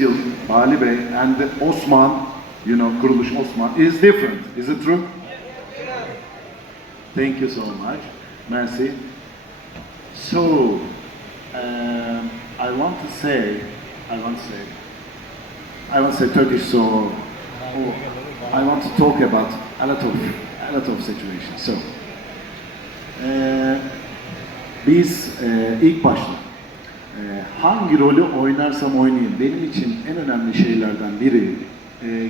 yıl Bali Bey and the Osman, you know, Kuruluş Osman is different. Is it true? Thank you so much. Merci. So, I want to say Turkish. So, I want to talk about a lot of situations. So, biz ilk başta hangi rolü oynarsam oynayayım benim için en önemli şeylerden biri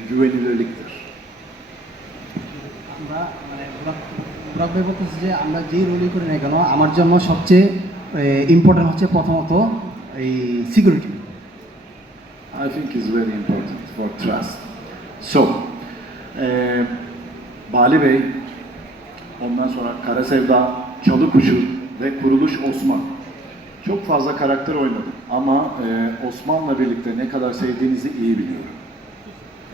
güvenilirliktir. আমরা বুরাক ভাই বলতেছি যে আমরা যেই রোলই করি না কেন আমার জন্য সবচেয়ে ইম্পর্টেন্ট হচ্ছে প্রথমত এই security. I think is very important for trust. So, Bali Bey, ondan sonra Kara Sevda, Çalı Kuşu ve Kuruluş Osman. Çok fazla karakter oynadım ama Osman'la birlikte ne kadar sevdiğinizi iyi biliyorum.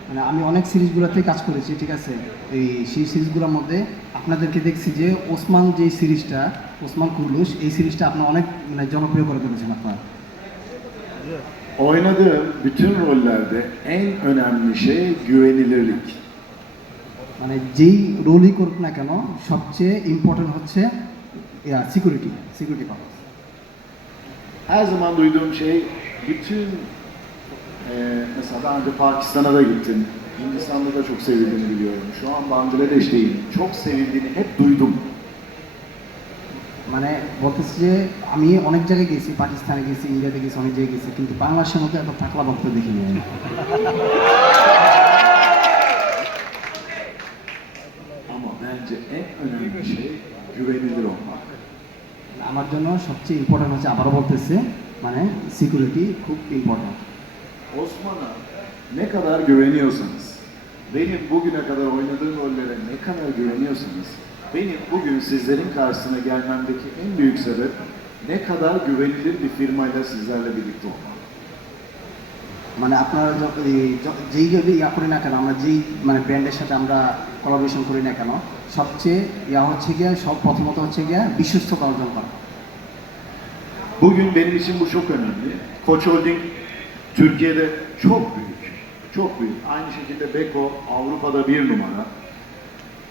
মানে আমি অনেক সিরিজগুলোতে কাজ করেছি, ঠিক আছে। এই সেই সিরিজগুলোর মধ্যে আপনাদেরকে দেখছি যে ওসমান যে সিরিজটা, ওসমান কুরুলুş এই সিরিজটা আপনি অনেক মানে জনপ্রিয় করে তুলেছেন আপনার। Oynadığım bütün rollerde en önemli şey güvenilirlik. মানে যেই রোলই করুক না কেন সবচেয়ে ইম্পর্টেন্ট হচ্ছে সিকিউরিটি পাওয়া। Her zaman duyduğum şey, bütün mesela daha önce Pakistan'a da gittim, Hindistan'da da çok sevildiğini biliyorum. Şu an Bangladeş'teyim, çok sevildiğini hep duydum. মানে বলতেছি যে আমি অনেক জায়গায় গেছি, পাকিস্তানে গেছি, ইন্ডিয়াতে গেছি, অনেক জায়গায় গেছি, কিন্তু বাংলাদেশের মধ্যে এত টাকলা ভক্ত দেখিনি আমি। Ama bence en önemli şey güvenilir olmak. আমার জন্য সবচেয়ে ইম্পর্টেন্ট হচ্ছে, আবারও বলতেছে, মানে সিকিউরিটি খুব important. Osman'a ne kadar güveniyorsanız, benim bugüne kadar oynadığım rollere ne kadar güveniyorsanız, benim bugün sizlerin karşısına gelmemdeki en büyük sebep ne kadar güvenilir bir firmayla sizlerle birlikte olmak. মানে আপনারা যেই যদি ইয়া করি না কেন, আমরা যেই মানে ব্র্যান্ডের সাথে আমরা কোলাবোরেশন করি না কেন, সবচেয়ে ইয়া হচ্ছে গিয়া প্রথমত হচ্ছে গিয়া বিশ্বস্ততা অর্জন করা। Bugün benim için bu çok önemli. Koç Holding Türkiye'de çok büyük, çok büyük. Aynı şekilde Beko Avrupa'da bir numara.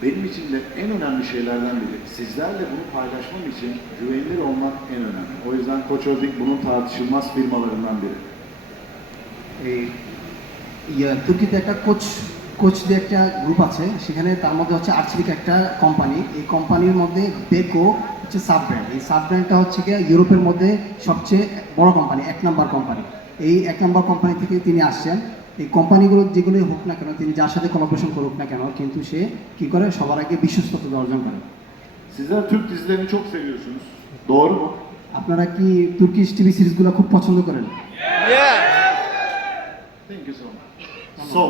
Benim için de en önemli şeylerden biri. Sizlerle bunu paylaşmam için güvenilir olmak en önemli. O yüzden Koç Holding bunun tartışılmaz firmalarından biri. তুর্কিতে একটা কোচ দিয়ে একটা গ্রুপ আছে, সেখানে তার মধ্যে হচ্ছে আর্চেরিক একটা কোম্পানি। এই কোম্পানির মধ্যে বেকো হচ্ছে সাব ব্র্যান্ড। এই সাব ব্র্যান্ডটা হচ্ছে গিয়ে ইউরোপের মধ্যে সবচেয়ে বড় কোম্পানি, 1 নম্বর কোম্পানি। এই 1 নম্বর কোম্পানি থেকে তিনি আসছেন। এই কোম্পানিগুলো যেগুলোই হোক না কেন, তিনি যার সাথে কোলাবোরেশন করুক না কেন, কিন্তু সে কি করে সবার আগে বিশ্বস্ততা অর্জন করে। Sizler Türk dizilerini çok seviyorsunuz. Doğru mu? আপনারা কি তুর্কিশ টিভি সিরিজগুলো খুব পছন্দ করেন? Thank you so much. So,